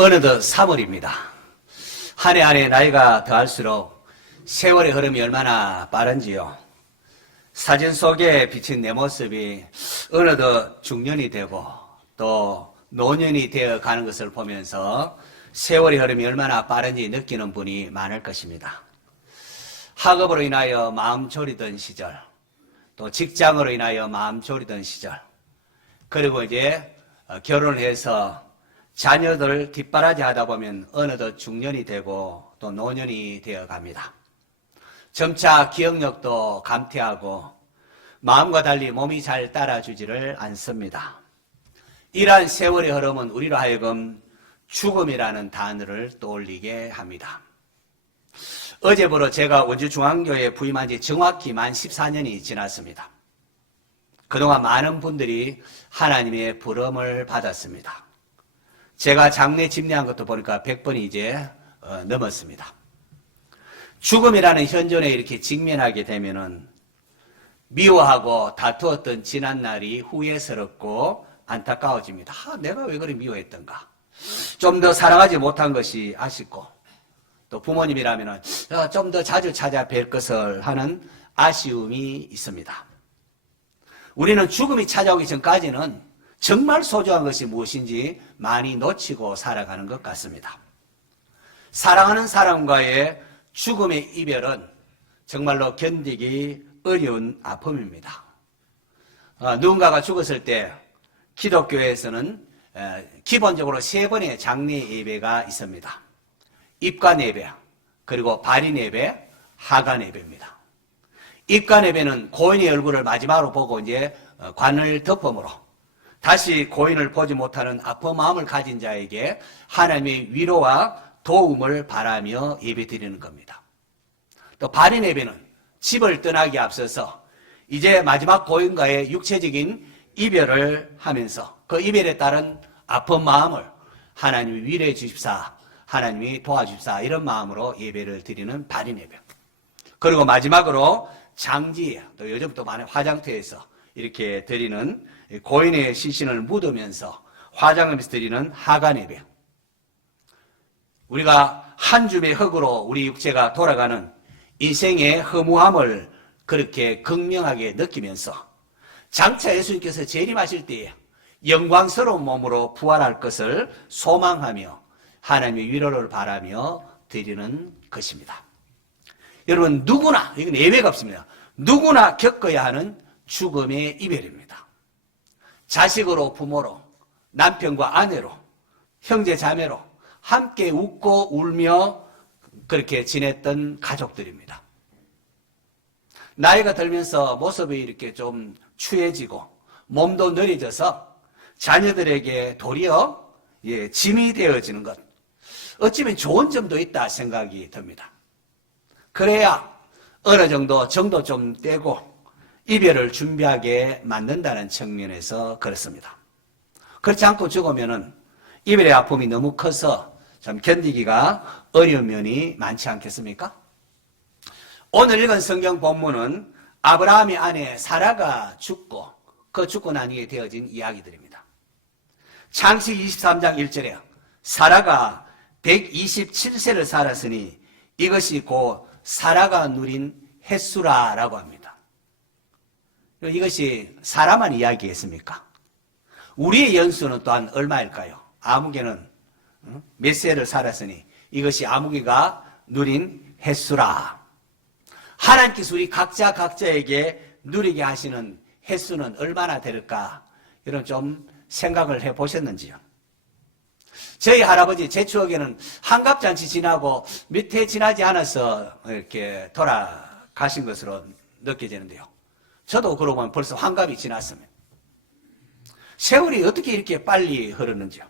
어느덧 3월입니다. 한 해 한 해 나이가 더할수록 세월의 흐름이 얼마나 빠른지요. 사진 속에 비친 내 모습이 어느덧 중년이 되고 또 노년이 되어 가는 것을 보면서 세월의 흐름이 얼마나 빠른지 느끼는 분이 많을 것입니다. 학업으로 인하여 마음 졸이던 시절, 또 직장으로 인하여 마음 졸이던 시절, 그리고 이제 결혼을 해서 자녀들 뒷바라지 하다 보면 어느덧 중년이 되고 또 노년이 되어 갑니다. 점차 기억력도 감퇴하고 마음과 달리 몸이 잘 따라주지를 않습니다. 이러한 세월의 흐름은 우리로 하여금 죽음이라는 단어를 떠올리게 합니다. 어제부로 제가 원주중앙교회에 부임한 지 정확히 만 14년이 지났습니다. 그동안 많은 분들이 하나님의 부름을 받았습니다. 제가 장례 집례한 것도 보니까 100번이 이제 넘었습니다. 죽음이라는 현존에 이렇게 직면하게 되면은 미워하고 다투었던 지난 날이 후회스럽고 안타까워집니다. 내가 왜 그리 미워했던가? 좀 더 사랑하지 못한 것이 아쉽고, 또 부모님이라면은 좀 더 자주 찾아뵐 것을 하는 아쉬움이 있습니다. 우리는 죽음이 찾아오기 전까지는 정말 소중한 것이 무엇인지 많이 놓치고 살아가는 것 같습니다. 사랑하는 사람과의 죽음의 이별은 정말로 견디기 어려운 아픔입니다. 누군가가 죽었을 때 기독교에서는 기본적으로 3번의 장례 예배가 있습니다. 입관 예배, 그리고 발인 예배, 하관 예배입니다. 입관 예배는 고인의 얼굴을 마지막으로 보고 이제 관을 덮음으로 다시 고인을 보지 못하는 아픈 마음을 가진 자에게 하나님의 위로와 도움을 바라며 예배드리는 겁니다. 또 발인 예배는 집을 떠나기 앞서서 이제 마지막 고인과의 육체적인 이별을 하면서 그 이별에 따른 아픈 마음을 하나님이 위로해 주십사, 하나님이 도와주십사, 이런 마음으로 예배를 드리는 발인 예배. 그리고 마지막으로 장지, 또 요즘 또 많은 화장터에서 이렇게 드리는 고인의 시신을 묻으면서 화장하면서 드리는 하관 예배. 우리가 한 줌의 흙으로 우리 육체가 돌아가는 인생의 허무함을 그렇게 극명하게 느끼면서 장차 예수님께서 재림하실 때에 영광스러운 몸으로 부활할 것을 소망하며 하나님의 위로를 바라며 드리는 것입니다. 여러분, 누구나, 이건 예외가 없습니다. 누구나 겪어야 하는 죽음의 이별입니다. 자식으로, 부모로, 남편과 아내로, 형제 자매로 함께 웃고 울며 그렇게 지냈던 가족들입니다. 나이가 들면서 모습이 이렇게 좀 추해지고 몸도 느려져서 자녀들에게 도리어 짐이 되어지는 것, 어쩌면 좋은 점도 있다 생각이 듭니다. 그래야 어느 정도 정도 좀 떼고 이별을 준비하게 만든다는 측면에서 그렇습니다. 그렇지 않고 죽으면은 이별의 아픔이 너무 커서 좀 견디기가 어려운 면이 많지 않겠습니까? 오늘 읽은 성경 본문은 아브라함의 아내 사라가 죽고 그 죽고 난 후에 되어진 이야기들입니다. 창세기 23장 1절에 사라가 127세를 살았으니 이것이 곧 사라가 누린 햇수라라고 합니다. 이것이 사라만 이야기했습니까? 우리의 연수는 또한 얼마일까요? 아무개는 몇 세를 살았으니 이것이 아무개가 누린 햇수라. 하나님께서 우리 각자에게 누리게 하시는 햇수는 얼마나 될까? 이런 좀 생각을 해보셨는지요? 저희 할아버지, 제 추억에는 환갑잔치 지나고 몇 해 지나지 않아서 이렇게 돌아가신 것으로 느껴지는데요. 저도 그러고 보면 벌써 환갑이 지났습니다. 세월이 어떻게 이렇게 빨리 흐르는지요.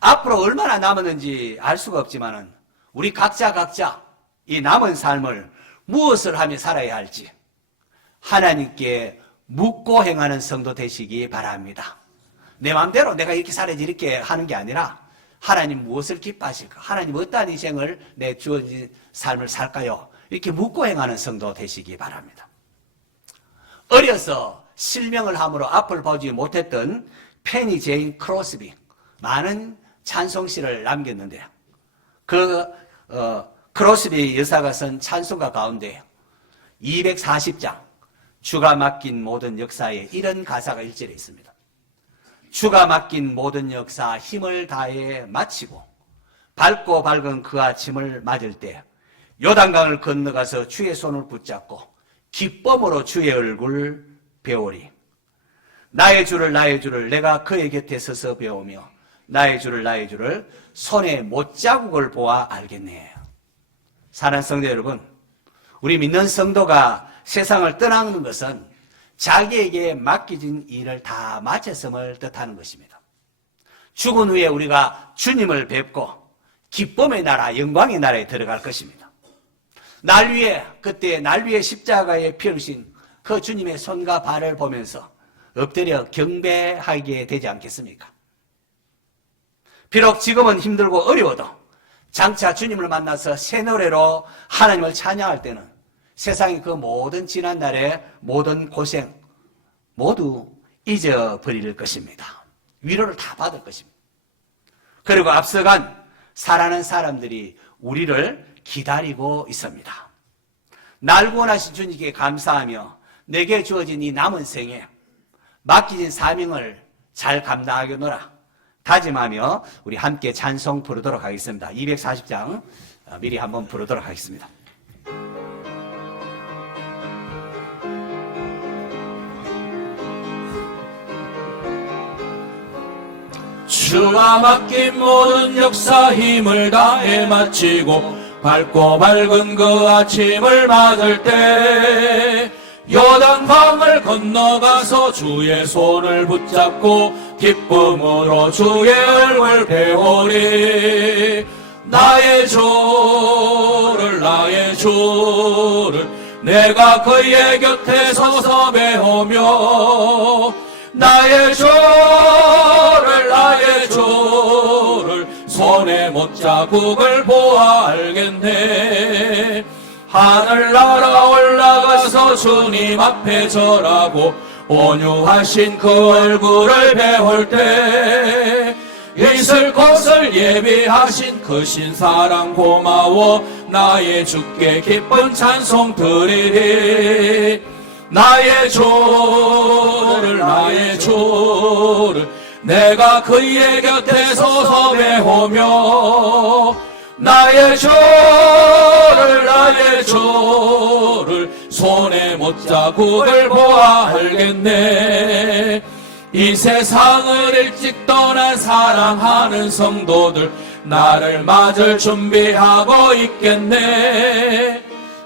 앞으로 얼마나 남았는지 알 수가 없지만은 우리 각자 이 남은 삶을 무엇을 하며 살아야 할지 하나님께 묻고 행하는 성도 되시기 바랍니다. 내 마음대로 내가 이렇게 살아야지 이렇게 하는 게 아니라 하나님 무엇을 기뻐하실까? 하나님 어떠한 인생을 내 주어진 삶을 살까요? 이렇게 묻고 행하는 성도 되시기 바랍니다. 어려서 실명을 함으로 앞을 보지 못했던 페니 제인 크로스비, 많은 찬송시를 남겼는데요. 크로스비 여사가 쓴 찬송가 가운데 240장 주가 맡긴 모든 역사에 이런 가사가 일절에 있습니다. 주가 맡긴 모든 역사 힘을 다해 마치고 밝고 밝은 그 아침을 맞을 때 요단강을 건너가서 주의 손을 붙잡고 기쁨으로 주의 얼굴 배우리. 나의 주를 내가 그의 곁에 서서 배우며 나의 주를 손에 못자국을 보아 알겠네. 사랑하는 성도 여러분, 우리 믿는 성도가 세상을 떠나는 것은 자기에게 맡겨진 일을 다 마쳤음을 뜻하는 것입니다. 죽은 후에 우리가 주님을 뵙고 기쁨의 나라, 영광의 나라에 들어갈 것입니다. 그때 날 위해 십자가에 피우신 그 주님의 손과 발을 보면서 엎드려 경배하게 되지 않겠습니까? 비록 지금은 힘들고 어려워도 장차 주님을 만나서 새 노래로 하나님을 찬양할 때는 세상의 그 모든 지난 날의 모든 고생 모두 잊어버릴 것입니다. 위로를 다 받을 것입니다. 그리고 앞서간 사랑하는 사람들이 우리를 기다리고 있습니다. 날 구원하신 주님께 감사하며 내게 주어진 이 남은 생에 맡기진 사명을 잘 감당하겠노라 다짐하며 우리 함께 찬송 부르도록 하겠습니다. 240장 미리 한번 부르도록 하겠습니다. 주가 맡긴 모든 역사 힘을 다해 마치고 밝고 밝은 그 아침을 맞을 때 요단강을 건너가서 주의 손을 붙잡고 기쁨으로 주의 얼굴 배우리. 나의 주를 내가 그의 곁에 서서 배우며 나의 주를 손에 못자국을 보아 알겠네. 하늘나라 올라가서 주님 앞에 절하고 온유하신 그 얼굴을 배울 때 있을 곳을 예비하신 그 신사랑 고마워 나의 주께 기쁜 찬송 드리리. 나의 주를 내가 그의 곁에 서서 배우며 나의 주를 손에 못자국을 보아 알겠네. 이 세상을 일찍 떠난 사랑하는 성도들 나를 맞을 준비하고 있겠네.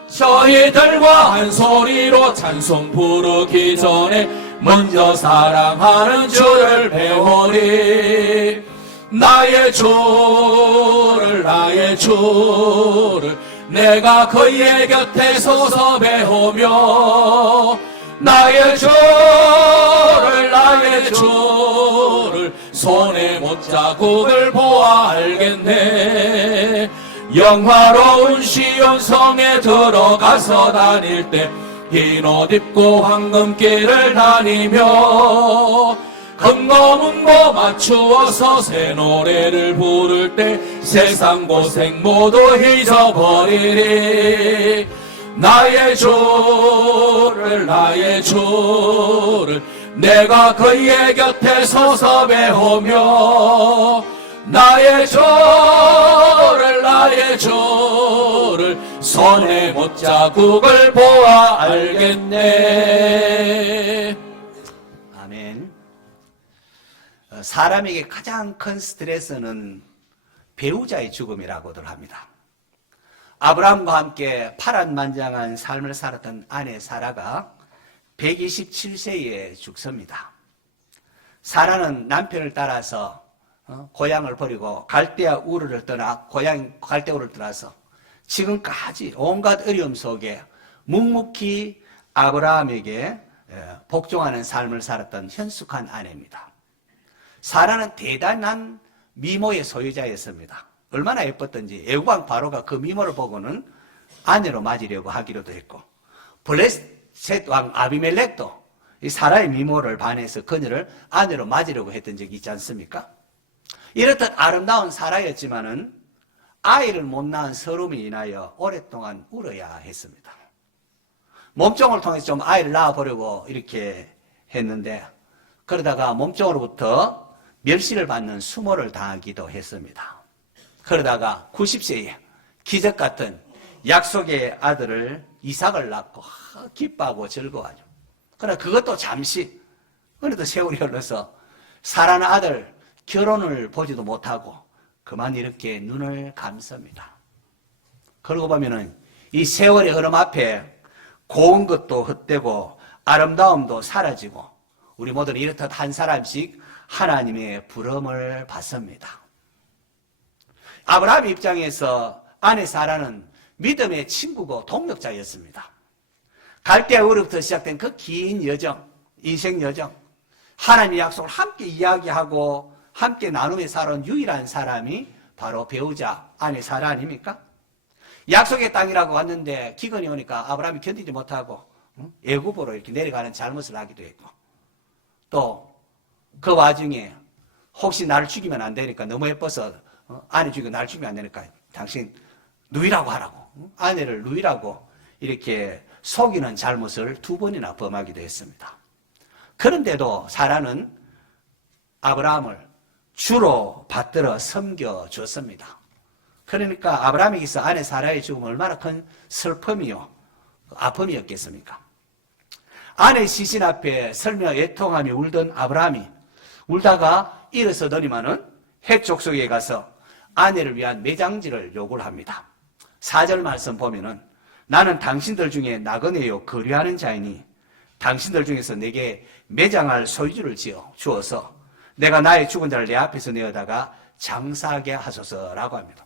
저희들과 한 소리로 찬송 부르기 전에 먼저 사랑하는 주를 배우리. 나의 주를 내가 그의 곁에 서서 배우며 나의 주를 손에 못자국을 보아 알겠네. 영화로운 시온성에 들어가서 다닐 때 흰 옷 입고 황금길을 다니며 금고문고 맞추어서 새 노래를 부를 때 세상 고생 모두 잊어버리리. 나의 주를 내가 그의 곁에 서서 배우며 나의 주를 손에 못자국을 보아 알겠네. 아멘. 사람에게 가장 큰 스트레스는 배우자의 죽음이라고들 합니다. 아브라함과 함께 파란만장한 삶을 살았던 아내 사라가 127세에 죽습니다. 사라는 남편을 따라서 고향을 버리고 갈대아 우르를 떠나 갈대아 우르를 떠나서 지금까지 온갖 어려움 속에 묵묵히 아브라함에게 복종하는 삶을 살았던 현숙한 아내입니다. 사라는 대단한 미모의 소유자였습니다. 얼마나 예뻤던지 애국왕 바로가 그 미모를 보고는 아내로 맞으려고 하기로도 했고, 블레셋 왕 아비멜렉도 이 사라의 미모를 반해서 그녀를 아내로 맞으려고 했던 적이 있지 않습니까? 이렇듯 아름다운 사라였지만은 아이를 못 낳은 서름이 인하여 오랫동안 울어야 했습니다. 몸종을 통해서 좀 아이를 낳아보려고 이렇게 했는데 그러다가 몸종으로부터 멸시를 받는 수모를 당하기도 했습니다. 그러다가 90세에 기적 같은 약속의 아들을 이삭을 낳고 기뻐하고 즐거워하죠. 그러나 그것도 잠시 어느덧 세월이 흘러서 사라는 아들 결혼을 보지도 못하고 그만 이렇게 눈을 감습니다. 그러고 보면은 이 세월의 흐름 앞에 고운 것도 헛되고 아름다움도 사라지고 우리 모두는 이렇듯 한 사람씩 하나님의 부름을 받습니다. 아브라함 입장에서 아내 사라는 믿음의 친구고 동력자였습니다. 갈대아우르부터 시작된 그 긴 여정, 인생 여정, 하나님의 약속을 함께 이야기하고 함께 나누며 살아온 유일한 사람이 바로 배우자 아내 사라 아닙니까? 약속의 땅이라고 왔는데 기근이 오니까 아브라함이 견디지 못하고 애굽으로 이렇게 내려가는 잘못을 하기도 했고 또 그 와중에 혹시 나를 죽이면 안 되니까 너무 예뻐서 아내 죽이고 나를 죽이면 안 되니까 당신 누이라고 하라고 아내를 누이라고 이렇게 속이는 잘못을 2번이나 범하기도 했습니다. 그런데도 사라는 아브라함을 주로 받들어 섬겨줬습니다. 그러니까 아브라함에게서 아내 사라의 죽음은 얼마나 큰 슬픔이요 아픔이었겠습니까? 아내 시신 앞에 설며 애통하며 울던 아브라함이 울다가 일어서더니만은 헷 족속에 가서 아내를 위한 매장지를 요구를 합니다. 4절 말씀 보면은 나는 당신들 중에 나그네요 거류하는 자이니 당신들 중에서 내게 매장할 소유주를 주어서 내가 나의 죽은 자를 내 앞에서 내어다가 장사하게 하소서라고 합니다.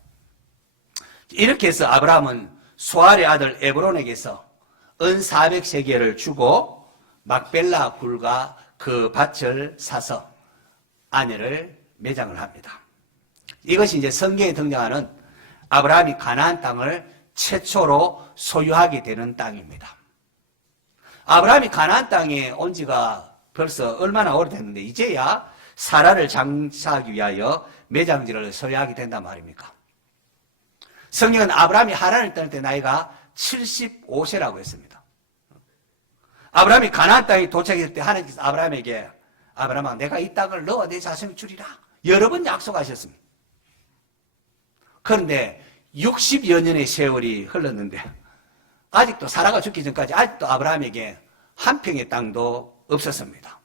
이렇게 해서 아브라함은 소알의 아들 에브론에게서 은 400세겔을 주고 막벨라 굴과 그 밭을 사서 아내를 매장을 합니다. 이것이 이제 성경에 등장하는 아브라함이 가나안 땅을 최초로 소유하게 되는 땅입니다. 아브라함이 가나안 땅에 온 지가 벌써 얼마나 오래됐는데 이제야 사라를 장사하기 위하여 매장지를 소유하게 된단 말입니까? 성경은 아브라함이 하란을 떠날 때 나이가 75세라고 했습니다. 아브라함이 가나안 땅에 도착했을 때 하나님께서 아브라함에게 아브라함아 내가 이 땅을 너와 내 자손이 주리라 여러 번 약속하셨습니다. 그런데 60여 년의 세월이 흘렀는데 아직도 사라가 죽기 전까지 아직도 아브라함에게 한 평의 땅도 없었습니다.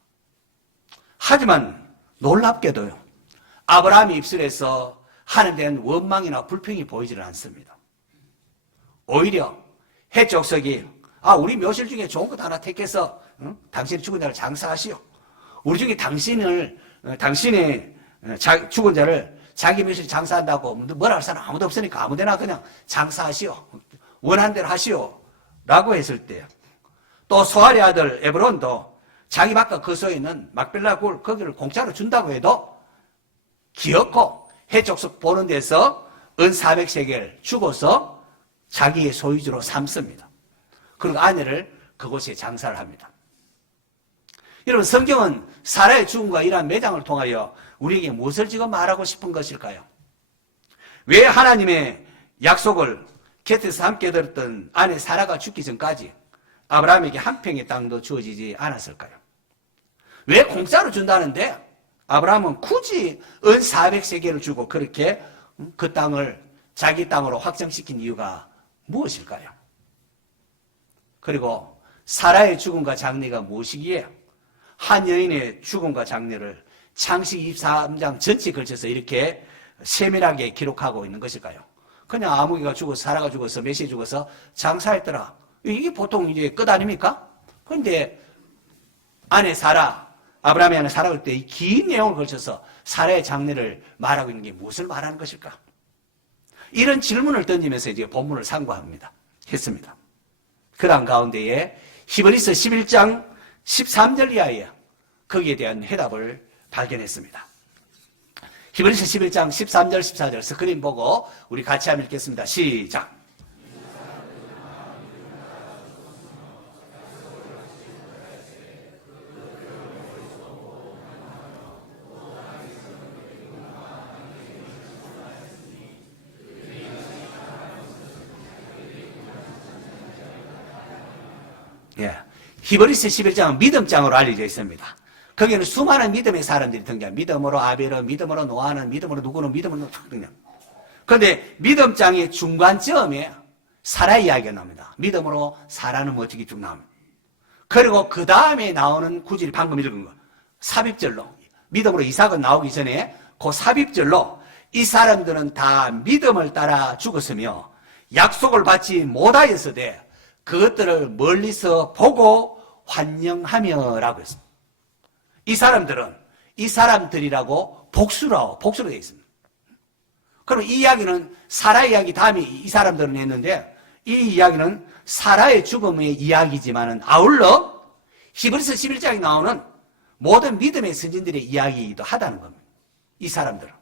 하지만 놀랍게도요. 아브라함의 입술에서 하나님에 대한 원망이나 불평이 보이지는 않습니다. 오히려 헷 족속이 우리 묘실 중에 좋은 것 하나 택해서 당신이 죽은 자를 장사하시오. 우리 중에 당신의 죽은 자를 자기 묘실 장사한다고 뭐라 할 사람 아무도 없으니까 아무데나 그냥 장사하시오. 원하는 대로 하시오. 라고 했을 때 또 소알의 아들 에브론도 자기 바깥 거소에 있는 막벨라 굴 거기를 공짜로 준다고 해도 기어코 해족속 보는 데서 은 400세겔 주고서 자기의 소유주로 삼습니다. 그리고 아내를 그곳에 장사를 합니다. 여러분 성경은 사라의 죽음과 이러한 매장을 통하여 우리에게 무엇을 지금 말하고 싶은 것일까요? 왜 하나님의 약속을 곁에서 함께 들었던 아내 사라가 죽기 전까지 아브라함에게 한 평의 땅도 주어지지 않았을까요? 왜 공짜로 준다는데 아브라함은 굳이 은 400세겔을 주고 그렇게 그 땅을 자기 땅으로 확정시킨 이유가 무엇일까요? 그리고 사라의 죽음과 장례가 무엇이기에 한 여인의 죽음과 장례를 창세기 23장 전체에 걸쳐서 이렇게 세밀하게 기록하고 있는 것일까요? 그냥 아무개가 죽어서 사라가 죽어서 메시에 죽어서 장사했더라. 이게 보통 이제 끝 아닙니까? 그런데 아내 사라, 아브라함의 아내 사라가 때 이 긴 내용을 걸쳐서 사라의 장례를 말하고 있는 게 무엇을 말하는 것일까? 이런 질문을 던지면서 이제 본문을 했습니다. 그런 가운데에 히브리서 11장 13절 이하에 거기에 대한 해답을 발견했습니다. 히브리서 11장 13절 14절 스크린 보고 우리 같이 한번 읽겠습니다. 시작. 예. 히브리서 11장은 믿음장으로 알려져 있습니다. 거기는 수많은 믿음의 사람들이 등장. 믿음으로 아벨은, 믿음으로 노아는, 믿음으로 누구는, 믿음으로 등장. 그런데 믿음장의 중간점에 사라 이야기가 나옵니다. 믿음으로 사라는 멋지게 쭉 나옵니다. 그리고 그 다음에 나오는 구절이 방금 읽은 거. 삽입절로. 믿음으로 이삭은 나오기 전에 그 삽입절로 이 사람들은 다 믿음을 따라 죽었으며 약속을 받지 못하였으되 그것들을 멀리서 보고 환영하며라고 했습니다. 이 사람들은 이 사람들이라고 복수로 되어 있습니다. 그럼 이 이야기는 사라 이야기 다음에 이 사람들은 했는데 이 이야기는 사라의 죽음의 이야기지만은 아울러 히브리서 11장에 나오는 모든 믿음의 선진들의 이야기이기도 하다는 겁니다. 이 사람들은.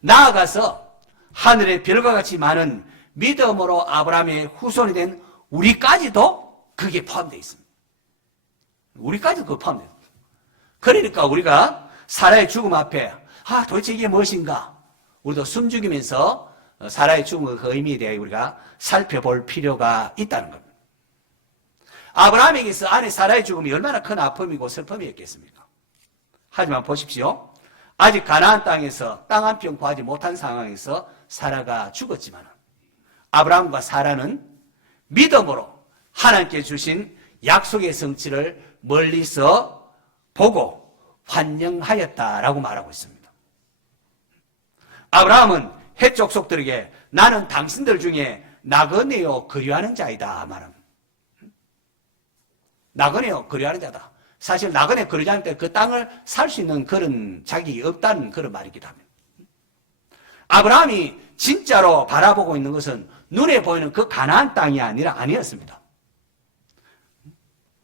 나아가서 하늘의 별과 같이 많은 믿음으로 아브라함의 후손이 된 우리까지도 그게 포함되어 있습니다. 우리까지도 그거 포함되어 있습니다. 그러니까 우리가 사라의 죽음 앞에 도대체 이게 무엇인가? 우리도 숨죽이면서 사라의 죽음의 그 의미에 대해 우리가 살펴볼 필요가 있다는 겁니다. 아브라함에게서 아내 사라의 죽음이 얼마나 큰 아픔이고 슬픔이었겠습니까? 하지만 보십시오. 아직 가나안 땅에서 땅 한 평 구하지 못한 상황에서 사라가 죽었지만 아브라함과 사라는 믿음으로 하나님께 주신 약속의 성취를 멀리서 보고 환영하였다라고 말하고 있습니다. 아브라함은 헷 족속들에게 나는 당신들 중에 나그네요 그리워하는 자이다 말합니다. 나그네요 그리워하는 자다. 사실 나그네 그리워하는 때 그 땅을 살 수 있는 그런 자격이 없다는 그런 말이기도 합니다. 아브라함이 진짜로 바라보고 있는 것은 눈에 보이는 그 가나안 땅이 아니었습니다.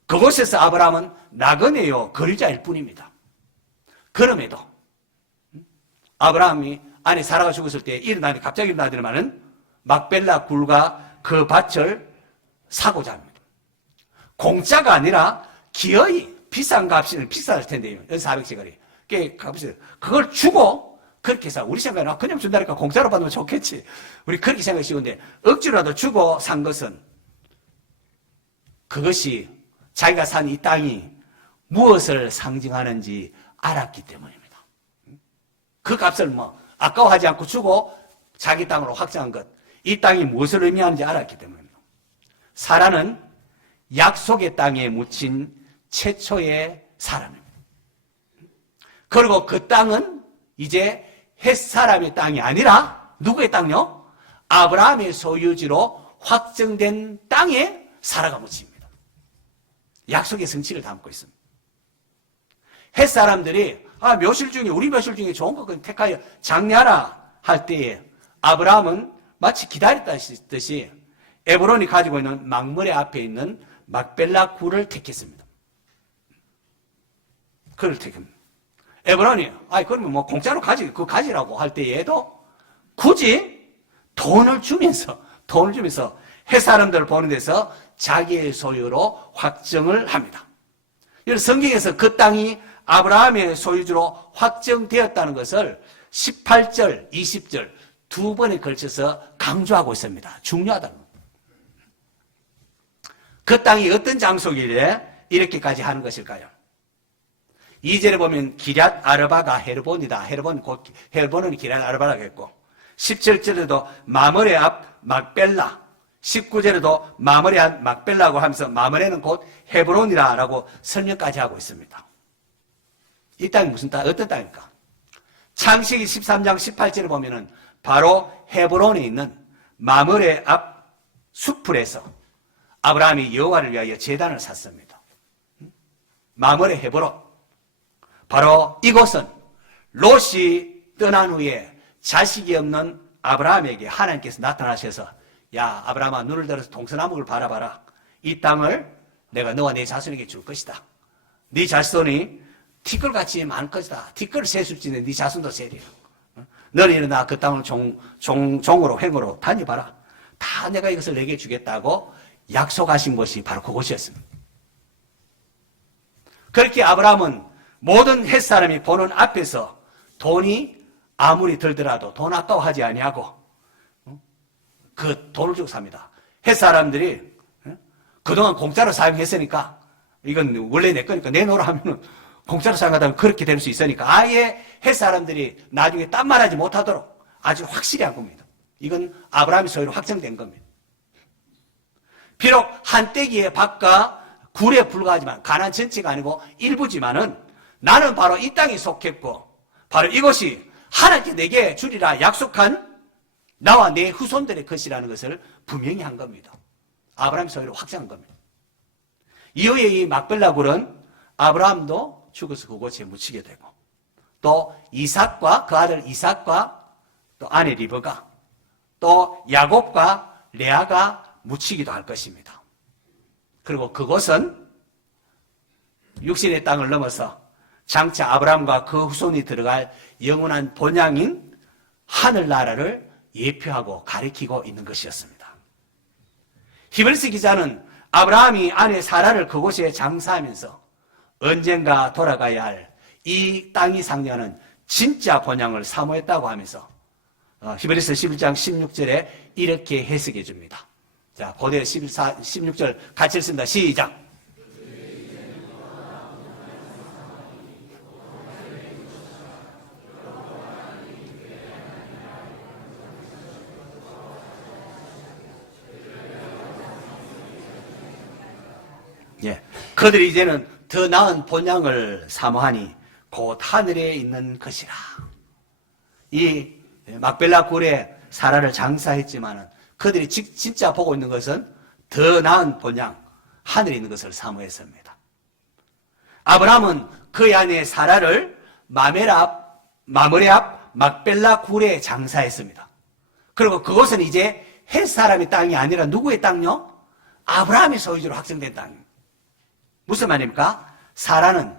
그곳에서 아브라함은 나그네요 거류자일 뿐입니다. 그럼에도 아브라함이 아내 사라가 죽었을 때 갑자기 일어나더니만은 막벨라 굴과 그 밭을 사고자 합니다. 공짜가 아니라 기어이 비싼 값이 비쌀 텐데요. 400시간이. 그걸 주고 그렇게 해서 우리 생각에는 그냥 준다니까 공짜로 받으면 좋겠지. 우리 그렇게 생각이 쉬운데 억지로라도 주고 산 것은 그것이 자기가 산 이 땅이 무엇을 상징하는지 알았기 때문입니다. 그 값을 아까워하지 않고 주고 자기 땅으로 확장한 것, 이 땅이 무엇을 의미하는지 알았기 때문입니다. 사라는 약속의 땅에 묻힌 최초의 사람입니다. 그리고 그 땅은 이제 햇사람의 땅이 아니라 누구의 땅요? 아브라함의 소유지로 확정된 땅에 사라가 묻힙니다. 약속의 성취를 담고 있습니다. 햇사람들이 묘실 중에 우리 묘실 중에 좋은 것 택하여 장례하라 할 때에 아브라함은 마치 기다렸다시피 에브론이 가지고 있는 망물의 앞에 있는 막벨라 굴을 택했습니다. 그걸 택합니다. 에브론이 그러면 공짜로 그거 가지라고 할 때에도 굳이 돈을 주면서 햇사람들을 보는 데서 자기의 소유로 확정을 합니다. 성경에서 그 땅이 아브라함의 소유주로 확정되었다는 것을 18절, 20절 두 번에 걸쳐서 강조하고 있습니다. 중요하다는 겁니다. 그 땅이 어떤 장소길래 이렇게까지 하는 것일까요? 2절에 보면 기럇 아르바가 헤르본이다. 헤르본은 기럇 아르바라고 했고 17절에도 마므레 앞 막벨라 19절에도 마므레 앞 막벨라고 하면서 마므레는 곧 헤브론이라고 설명까지 하고 있습니다. 이 땅이 무슨 땅, 어떤 땅입니까? 창세기 13장 18절에 보면은 바로 헤브론에 있는 마므레 앞 수풀에서 아브라함이 여호와를 위하여 제단을 샀습니다. 마므레 헤브론. 바로 이곳은 롯이 떠난 후에 자식이 없는 아브라함에게 하나님께서 나타나셔서 야 아브라함아 눈을 들어서 동서남북을 바라봐라. 이 땅을 내가 너와 네 자손에게 줄 것이다. 네 자손이 티끌같이 많을 것이다. 티끌을 세술지는 네 자손도 세리라. 너는 일어나 그 땅을 종으로 횡으로 다녀봐라. 다 내가 이것을 내게 주겠다고 약속하신 곳이 바로 그곳이었습니다. 그렇게 아브라함은 모든 햇사람이 보는 앞에서 돈이 아무리 들더라도 돈 아까워하지 아니하고 그 돈을 주고 삽니다. 햇사람들이 그동안 공짜로 사용했으니까 이건 원래 내 거니까 내놓으라 하면은 공짜로 사용하다면 그렇게 될 수 있으니까 아예 햇 사람들이 나중에 딴 말하지 못하도록 아주 확실히 한 겁니다. 이건 아브라함의 소유로 확정된 겁니다. 비록 한때기에 밭과 굴에 불과하지만 가나안 전체가 아니고 일부지만은 나는 바로 이 땅에 속했고 바로 이것이 하나님께 내게 주리라 약속한 나와 내 후손들의 것이라는 것을 분명히 한 겁니다. 아브라함의 소유로 확정한 겁니다. 이후에 이 막벨라 굴은 아브라함도 죽어서 그곳에 묻히게 되고 또 이삭과 그 아들 이삭과 또 아내 리브가 또 야곱과 레아가 묻히기도 할 것입니다. 그리고 그곳은 육신의 땅을 넘어서 장차 아브라함과 그 후손이 들어갈 영원한 본향인 하늘나라를 예표하고 가리키고 있는 것이었습니다. 히브리서 기자는 아브라함이 아내 사라를 그곳에 장사하면서 언젠가 돌아가야 할 이 땅이 상징하는 진짜 본향을 사모했다고 하면서 히브리서 11장 16절에 이렇게 해석해 줍니다. 자, 고대 16절 같이 읽습니다. 시작. 예, 그들이 이제는 더 나은 본향을 사모하니 곧 하늘에 있는 것이라. 이 막벨라 굴에 사라를 장사했지만은 그들이 진짜 보고 있는 것은 더 나은 본향, 하늘에 있는 것을 사모했습니다. 아브라함은 그의 아내 사라를 마므레 앞 막벨라 굴에 장사했습니다. 그리고 그것은 이제 헷 사람의 땅이 아니라 누구의 땅요? 아브라함의 소유주로 확정된 땅입니다. 무슨 말입니까? 사라는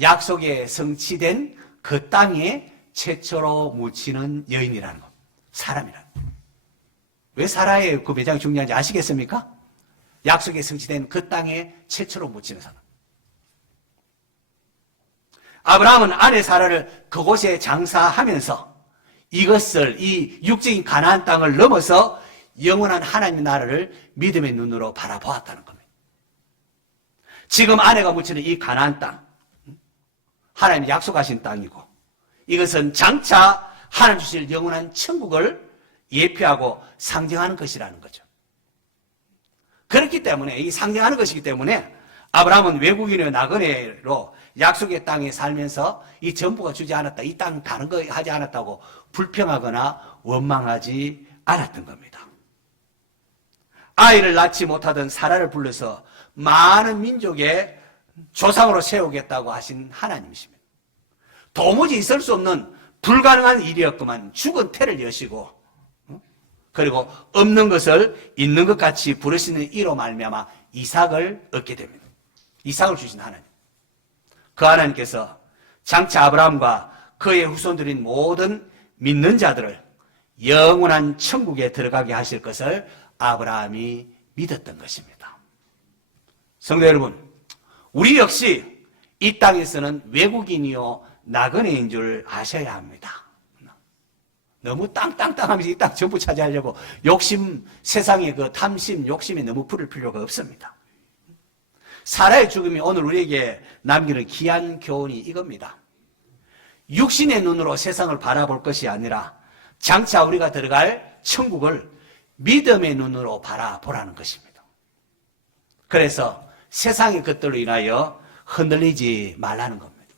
약속에 성취된 그 땅에 최초로 묻히는 여인이라는 것. 사람이라는 것. 왜 사라의 그 배짱이 중요한지 아시겠습니까? 약속에 성취된 그 땅에 최초로 묻히는 사람. 아브라함은 아내 사라를 그곳에 장사하면서 이것을 이 육적인 가나안 땅을 넘어서 영원한 하나님의 나라를 믿음의 눈으로 바라보았다는 겁니다. 지금 아내가 묻히는 이 가나안 땅, 하나님이 약속하신 땅이고 이것은 장차 하나님 주실 영원한 천국을 예표하고 상징하는 것이라는 거죠. 그렇기 때문에 이 상징하는 것이기 때문에 아브라함은 외국인의 나그네로 약속의 땅에 살면서 이 정부가 주지 않았다, 이 땅 다른 거 하지 않았다고 불평하거나 원망하지 않았던 겁니다. 아이를 낳지 못하던 사라를 불러서 많은 민족의 조상으로 세우겠다고 하신 하나님이십니다. 도무지 있을 수 없는 불가능한 일이었구만 죽은 태를 여시고 그리고 없는 것을 있는 것 같이 부르시는 이로 말미암아 이삭을 얻게 됩니다. 이삭을 주신 하나님. 그 하나님께서 장차 아브라함과 그의 후손들인 모든 믿는 자들을 영원한 천국에 들어가게 하실 것을 아브라함이 믿었던 것입니다. 성도 여러분, 우리 역시 이 땅에서는 외국인이요 나그네인 줄 아셔야 합니다. 너무 땅땅땅하면서 이 땅 전부 차지하려고 욕심, 세상의 그 탐심, 욕심에 너무 불을 필요가 없습니다. 사라의 죽음이 오늘 우리에게 남기는 귀한 교훈이 이겁니다. 육신의 눈으로 세상을 바라볼 것이 아니라 장차 우리가 들어갈 천국을 믿음의 눈으로 바라보라는 것입니다. 그래서 세상의 것들로 인하여 흔들리지 말라는 겁니다.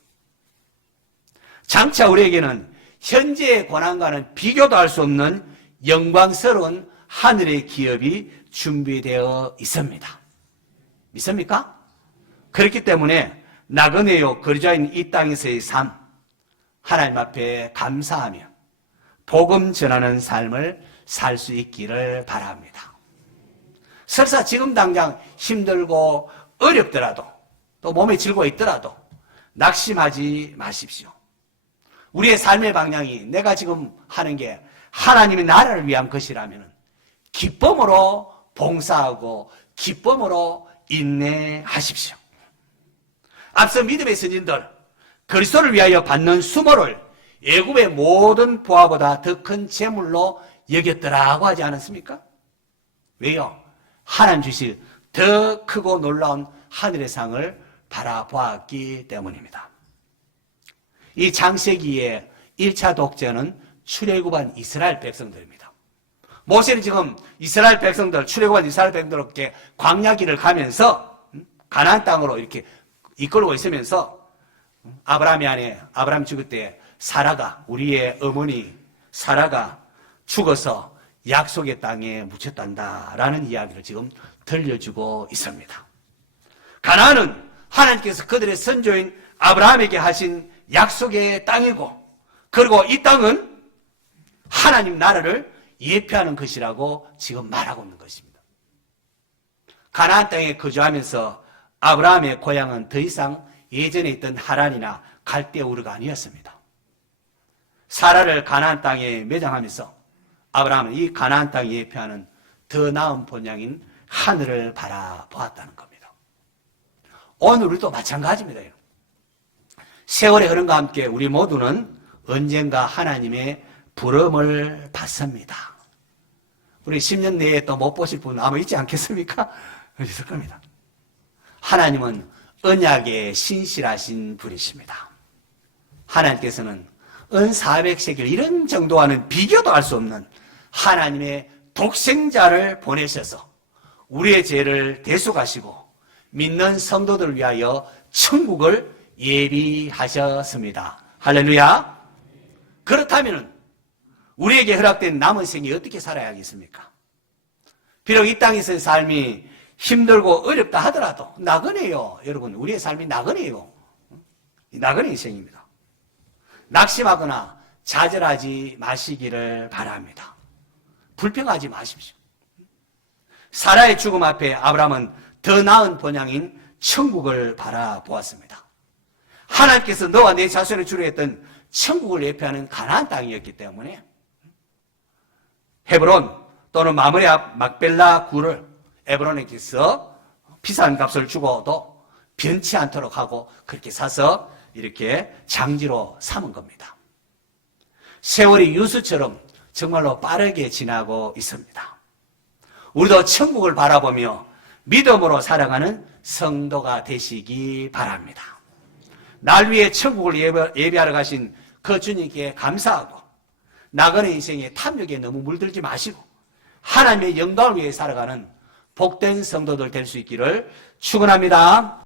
장차 우리에게는 현재의 고난과는 비교도 할 수 없는 영광스러운 하늘의 기업이 준비되어 있습니다. 믿습니까? 그렇기 때문에 나그네요 거주자인 이 땅에서의 삶, 하나님 앞에 감사하며 복음 전하는 삶을 살 수 있기를 바랍니다. 설사 지금 당장 힘들고 어렵더라도 또 몸에 질고 있더라도 낙심하지 마십시오. 우리의 삶의 방향이 내가 지금 하는 게 하나님의 나라를 위한 것이라면 기쁨으로 봉사하고 기쁨으로 인내하십시오. 앞서 믿음의 선진들 그리스도를 위하여 받는 수모를 애굽의 모든 부하보다 더 큰 재물로 여겼더라고 하지 않았습니까? 왜요? 하나님 주실 더 크고 놀라운 하늘의 상을 바라보았기 때문입니다. 이 창세기의 1차 독재는 출애굽한 이스라엘 백성들입니다. 모세는 지금 이스라엘 백성들, 출애굽한 이스라엘 백성들에게 광야길을 가면서 가나안 땅으로 이렇게 이끌고 있으면서 아브라함 죽을 때 사라가, 우리의 어머니 사라가 죽어서 약속의 땅에 묻혔단다라는 이야기를 지금 들려주고 있습니다. 가나안은 하나님께서 그들의 선조인 아브라함에게 하신 약속의 땅이고, 그리고 이 땅은 하나님 나라를 예표하는 것이라고 지금 말하고 있는 것입니다. 가나안 땅에 거주하면서 아브라함의 고향은 더 이상 예전에 있던 하란이나 갈대 우르가 아니었습니다. 사라를 가나안 땅에 매장하면서 아브라함은 이 가나안 땅에 예표하는 더 나은 본향인 하늘을 바라보았다는 겁니다. 오늘 우리도 마찬가지입니다. 세월의 흐름과 함께 우리 모두는 언젠가 하나님의 부름을 받습니다. 우리 10년 내에 또 못 보실 분 아마 있지 않겠습니까? 있을 겁니다. 하나님은 언약에 신실하신 분이십니다. 하나님께서는 은 400세겔 이런 정도와는 비교도 할 수 없는 하나님의 독생자를 보내셔서 우리의 죄를 대속하시고 믿는 성도들을 위하여 천국을 예비하셨습니다. 할렐루야. 그렇다면 우리에게 허락된 남은 생이 어떻게 살아야겠습니까? 비록 이 땅에서의 삶이 힘들고 어렵다 하더라도 나그네요. 여러분, 우리의 삶이 나그네요. 나그네 인생입니다. 낙심하거나 좌절하지 마시기를 바랍니다. 불평하지 마십시오. 사라의 죽음 앞에 아브라함은 더 나은 본향인 천국을 바라보았습니다. 하나님께서 너와 내 자손을 주로 했던 천국을 예표하는 가나안 땅이었기 때문에 헤브론 또는 마므레 앞 막벨라 굴을 에브론에게서 비싼 값을 주고도 변치 않도록 하고 그렇게 사서 이렇게 장지로 삼은 겁니다. 세월이 유수처럼 정말로 빠르게 지나고 있습니다. 우리도 천국을 바라보며 믿음으로 살아가는 성도가 되시기 바랍니다. 날 위해 천국을 예비하러 가신 그 주님께 감사하고 나그네 인생의 탐욕에 너무 물들지 마시고 하나님의 영광을 위해 살아가는 복된 성도들 될 수 있기를 축원합니다.